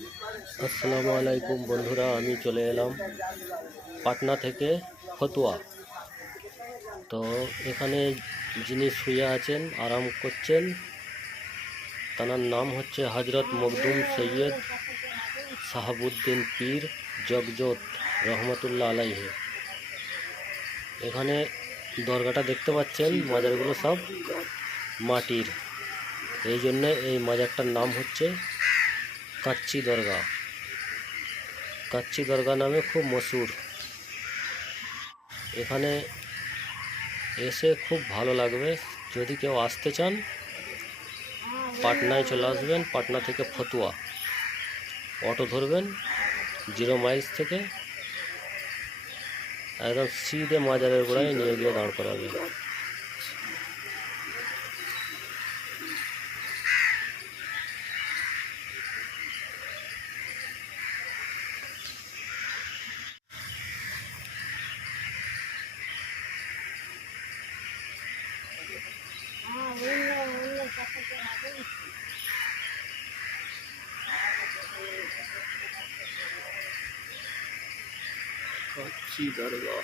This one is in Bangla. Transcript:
আসসালামু আলাইকুম বন্ধুরা, আমি চলে এলাম পাটনা থেকে ফতুয়া। তো এখানে যিনি শুয়ে আছেন, আরাম করছেন, তার নাম হচ্ছে হজরত মখদুম সৈয়দ শাহাবুদ্দিন পীর জগজোত রহমতুল্লাহ আলাইহে। এখানে দরগাটা দেখতে পাচ্ছেন, মাজারগুলো সব মাটির, এই জন্য এই মাজারটার নাম হচ্ছে কাচ্চি দরগা। কাচ্চি দরগা নামে খুব মশহুর। এখানে এসে খুব ভালো লাগবে। যদি কেউ আসতে চান, পাটনায় চলে আসবেন। পাটনা থেকে ফতুয়া অটো ধরবেন, 0 মাইলস থেকে একদম সিধে মাজারের গোড়ায় নিয়ে গিয়ে দাঁড় করাবে। কাচ্চি দরগা।